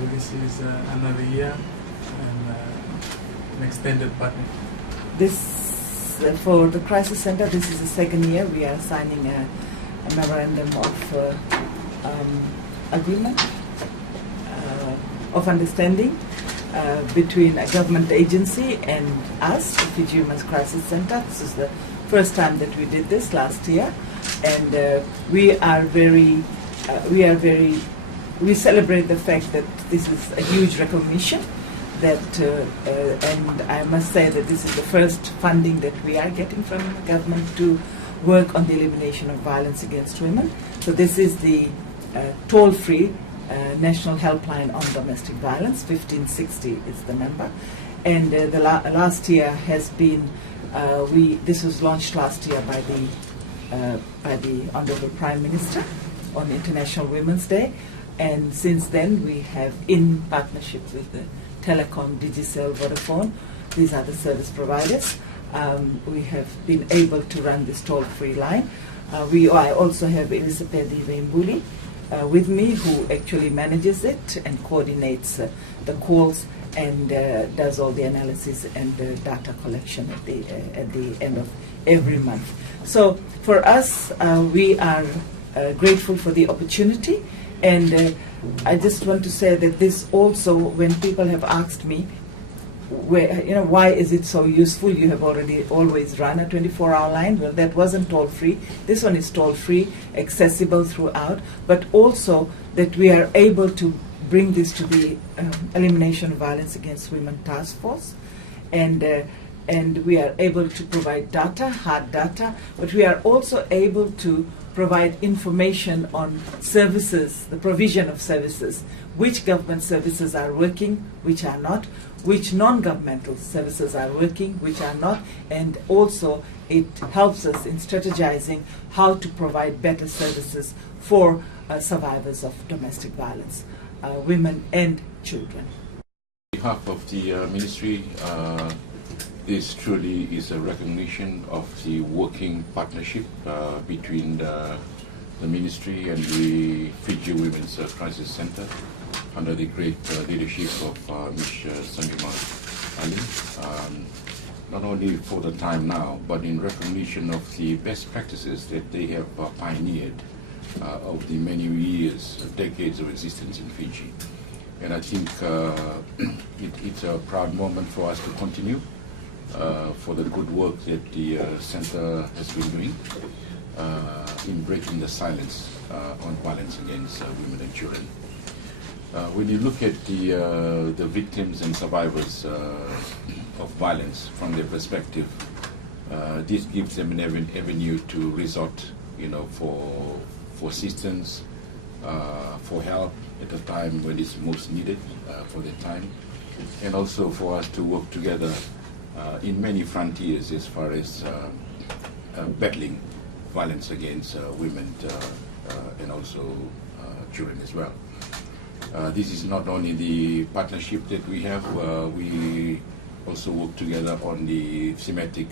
So this is another year and an extended partnership. For the Crisis Center, this is the second year we are signing a memorandum of agreement, of understanding between a government agency and us, the Fiji Women's Crisis Center. This is the first time that we did this last year, and we celebrate the fact that this is a huge recognition. And I must say that this is the first funding that we are getting from the government to work on the elimination of violence against women. So this is the toll-free national helpline on domestic violence. 1560 is the number. And the last year has been, this was launched last year by the Honorable Prime Minister on International Women's Day. And since then we have, in partnership with the Telecom, Digicel, Vodafone, these are the service providers, we have been able to run this toll-free line. I also have Elizabeth Mbuli with me, who actually manages it and coordinates the calls and does all the analysis and data collection at the end of every month. So for us, we are grateful for the opportunity. And I just want to say that this also, when people have asked me, why is it so useful? You have always run a 24-hour line. Well, that wasn't toll-free. This one is toll-free, accessible throughout, but also that we are able to bring this to the Elimination of Violence Against Women Task Force. And we are able to provide data, hard data, but we are also able to provide information on services, the provision of services, which government services are working, which are not, which non-governmental services are working, which are not, and also it helps us in strategizing how to provide better services for survivors of domestic violence, women and children. On behalf of the Ministry, this truly is a recognition of the working partnership between the Ministry and the Fiji Women's Crisis Center under the great leadership of Ms. Sanjima Ali. Not only for the time now, but in recognition of the best practices that they have pioneered of the many years, decades of existence in Fiji. And I think it's a proud moment for us to continue for the good work that the Center has been doing in breaking the silence on violence against women and children. When you look at the victims and survivors of violence from their perspective, this gives them an avenue to resort, for assistance, for help at a time when it's most needed for their time, and also for us to work together in many frontiers as far as battling violence against women and also children as well. This is not only the partnership that we have, we also work together on the thematic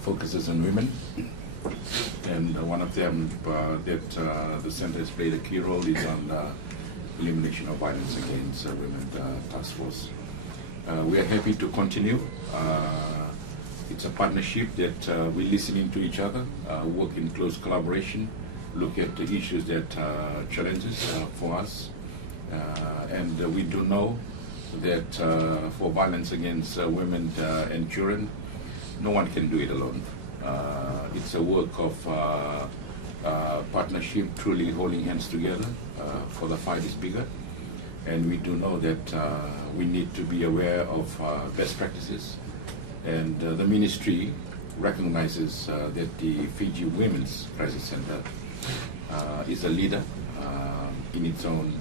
focuses on women. And one of them that the Center has played a key role is on elimination of violence against women task force. We are happy to continue. It's a partnership that we listen into each other, work in close collaboration, look at the issues that challenges for us. And we do know that for violence against women and children, no one can do it alone. It's a work of partnership, truly holding hands together, for the fight is bigger. And we do know that we need to be aware of best practices. And the Ministry recognizes that the Fiji Women's Crisis Center is a leader in its own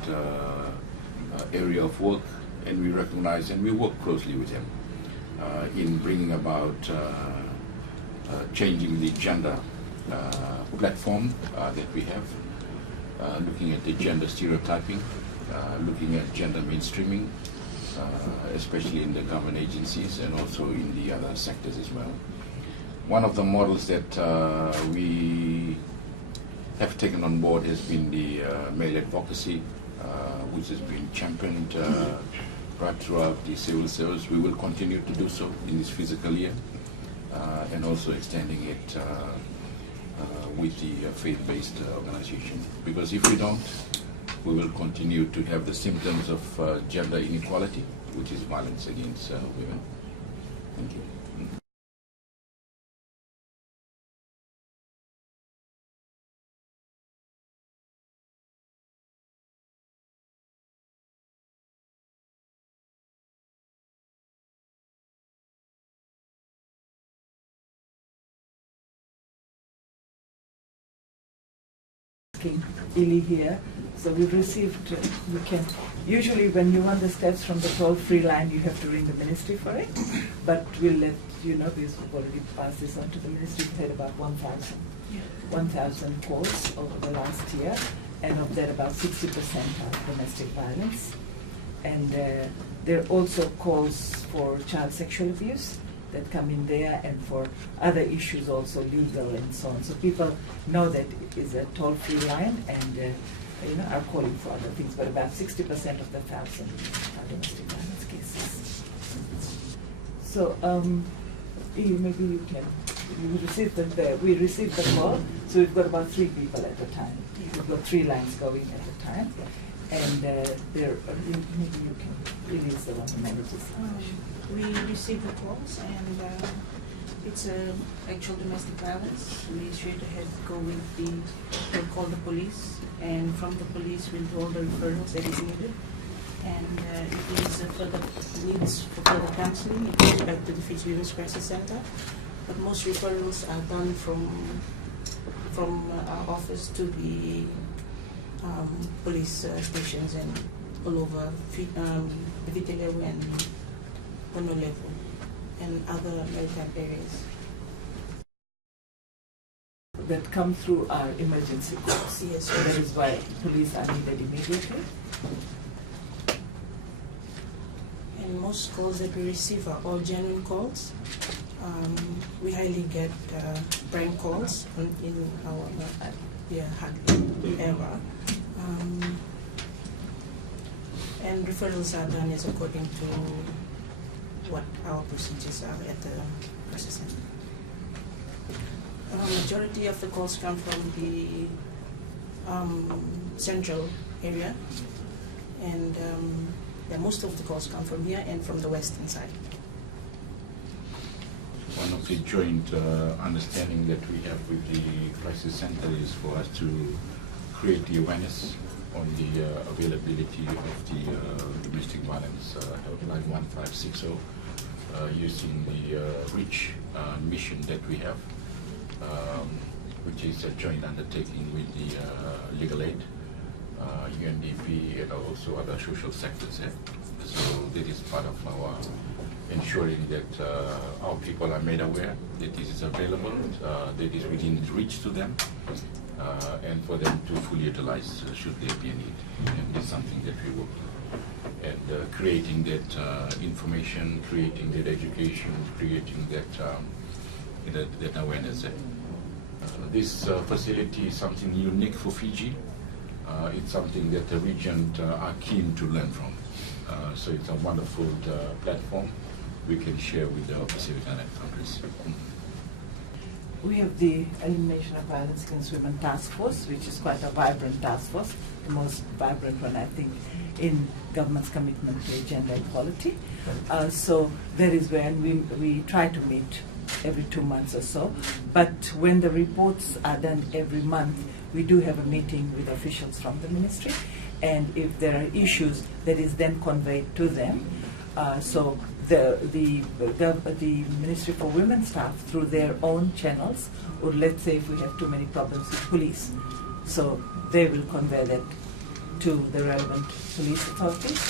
area of work, and we recognize and we work closely with them in bringing about changing the gender platform that we have, looking at the gender stereotyping, looking at gender mainstreaming, especially in the government agencies and also in the other sectors as well. One of the models that we have taken on board has been the male advocacy which has been championed right throughout the civil service. We will continue to do so in this fiscal year, and also extending it with the faith-based organization. Because if we don't, we will continue to have the symptoms of gender inequality, which is violence against women. Thank you. Ili here. So we've received, we can, usually when you want the steps from the toll-free line, you have to ring the ministry for it. But we'll let you know, because we've already passed this on to the ministry. We've had about 1,000 calls over the last year, and of that about 60% are domestic violence. And there are also calls for child sexual abuse that come in there, and for other issues also legal and so on. So people know that it is a toll-free line, and are calling for other things. But about 60% of the 1,000 are domestic violence cases. So maybe you can. We received the call. So we've got about 3 people at a time. We've got 3 lines going at a time, and maybe you can release the one who manages. We receive the calls, and it's actual domestic violence. We straight ahead go with we'll call the police, and from the police we'll do all the referrals that is needed. And if there's further needs for further counseling, it goes back to the Fiji Women's Crisis Center. But most referrals are done from our office to the police stations and all over Vitelewu and Honolulu and other maritime areas. That come through our emergency calls. Yes. So that is why police are needed immediately. And most calls that we receive are all genuine calls. We highly get prank calls in our hardly ever. And referrals are done as according to what our procedures are at the crisis center. Majority of the calls come from the central area, and most of the calls come from here and from the western side. One of the joint understanding that we have with the crisis center is for us to create the awareness on the availability of the domestic violence helpline 1560, using the REACH mission that we have, which is a joint undertaking with the Legal Aid, UNDP, and also other social sectors. So that is part of our ensuring that our people are made aware that this is available, that is within reach to them, and for them to fully utilize should there be a need. And that's something that we work on. And creating that information, creating that education, creating that awareness. This facility is something unique for Fiji. It's something that the region are keen to learn from. So it's a wonderful platform we can share with the Pacific Island countries. We have the Elimination of Violence Against Women Task Force, which is quite a vibrant task force, the most vibrant one, I think, in government's commitment to gender equality. So that is when we try to meet every 2 months or so. But when the reports are done every month, we do have a meeting with officials from the ministry, and if there are issues, that is then conveyed to them. So the Ministry for Women staff, through their own channels, or let's say if we have too many problems with police, so they will convey that to the relevant police authorities.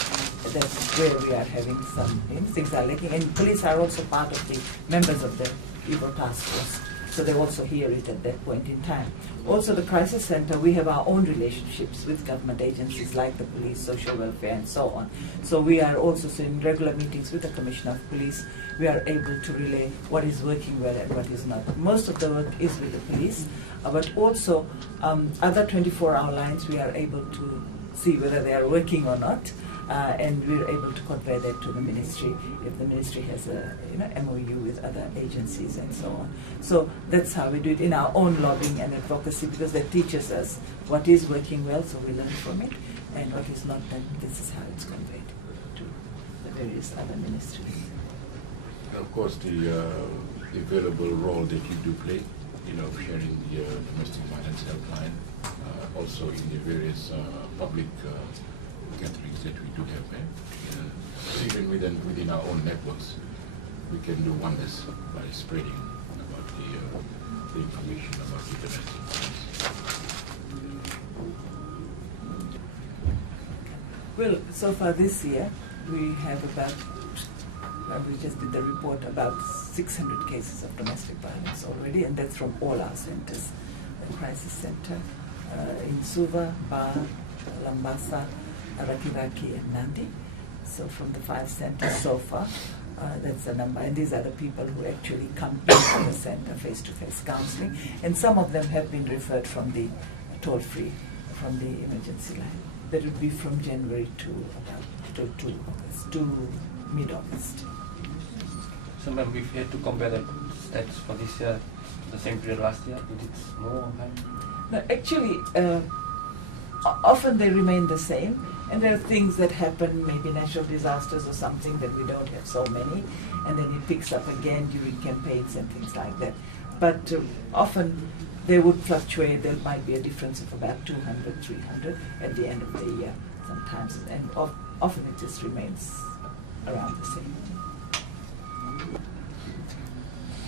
That's where we are having some things are lacking, and police are also part of the members of the Evo task force, so they also hear it at that point in time. Also, the crisis center, we have our own relationships with government agencies like the police, social welfare, and so on. So we are also in regular meetings with the Commissioner of Police. We are able to relay what is working well and what is not. Most of the work is with the police, but also other 24-hour lines we are able to see whether they are working or not. And we're able to convey that to the ministry if the ministry has a MOU with other agencies and so on. So that's how we do it in our own lobbying and advocacy, because that teaches us what is working well, so we learn from it, and what is not, then this is how it's conveyed to the various other ministries. And of course, the available role that you do play, sharing the domestic violence helpline, also in the various public gatherings that we do have there. Even within our own networks, we can do wonders by spreading about the information about the domestic violence. Well, so far this year, we have we just did the report, about 600 cases of domestic violence already, and that's from all our centers. The crisis center in Suva, Ba, Lambasa, Rakiraki, and Nandi. So from the 5 centers so far, that's the number. And these are the people who actually come into the center, face-to-face counseling. And some of them have been referred from the toll-free, from the emergency line. That would be from January to mid-August. So ma'am, if you had to compare the stats for this year to the same period last year, would it more or higher? No, actually, often they remain the same, and there are things that happen, maybe natural disasters or something, that we don't have so many, and then it picks up again during campaigns and things like that. But often they would fluctuate. There might be a difference of about 200, 300 at the end of the year sometimes, and often it just remains around the same.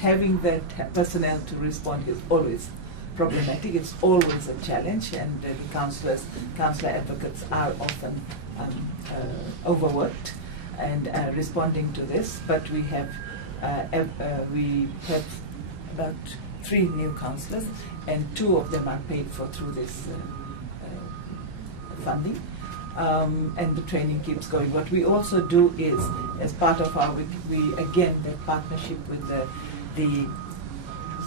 Having that personnel to respond is always problematic. It's always a challenge, and the counselor advocates are often overworked and responding to this. But we have about 3 new counselors, and 2 of them are paid for through this funding. And the training keeps going. What we also do is, as part of our, the partnership with the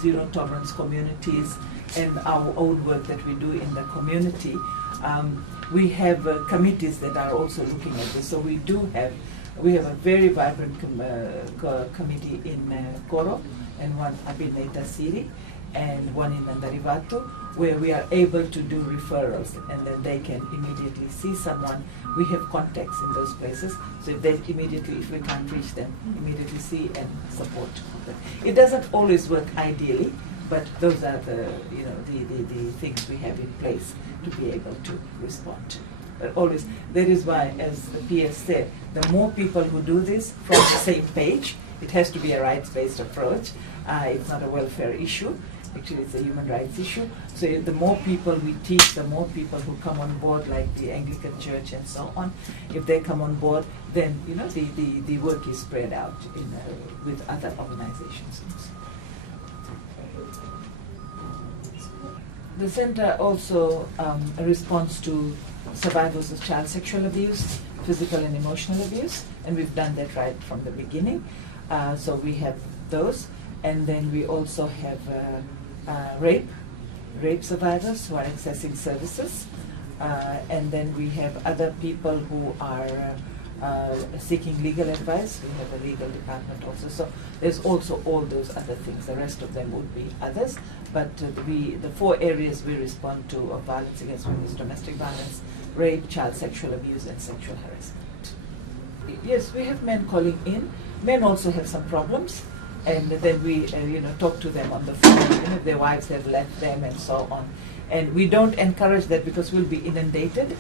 zero tolerance communities and our own work that we do in the community, we have committees that are also looking at this. So we have a very vibrant committee in Koro, and one Abineta Siri, and one in Nandarivatu, where we are able to do referrals, and then they can immediately see someone. We have contacts in those places, so if we can't reach them, immediately see and support them. It doesn't always work ideally, but those are the things we have in place to be able to respond. But always, that is why, as the PS said, the more people who do this from the same page, it has to be a rights-based approach. It's not a welfare issue. Actually, it's a human rights issue. So the more people we teach, the more people who come on board, like the Anglican Church and so on, if they come on board, then the work is spread out with other organizations. The center also responds to survivors of child sexual abuse, physical and emotional abuse, and we've done that right from the beginning. So we have those, and then we also have rape survivors who are accessing services, and then we have other people who are seeking legal advice. We have a legal department also. So there's also all those other things. The rest of them would be others, but the 4 areas we respond to of violence against women is domestic violence, rape, child sexual abuse, and sexual harassment. Yes, we have men calling in. Men also have some problems, and then we talk to them on the phone, if their wives have left them and so on. And we don't encourage that, because we'll be inundated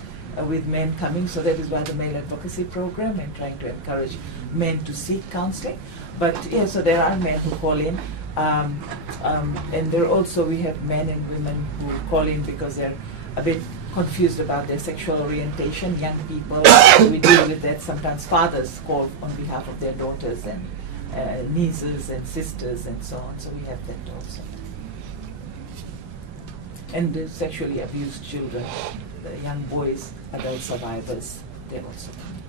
with men coming, so that is why the male advocacy program and trying to encourage men to seek counseling. But yeah, so there are men who call in, and there also we have men and women who call in because they're a bit confused about their sexual orientation. Young people, we deal with that. Sometimes fathers call on behalf of their daughters and nieces and sisters and so on. So we have that also. And the sexually abused children, the young boys, adult survivors, they also come.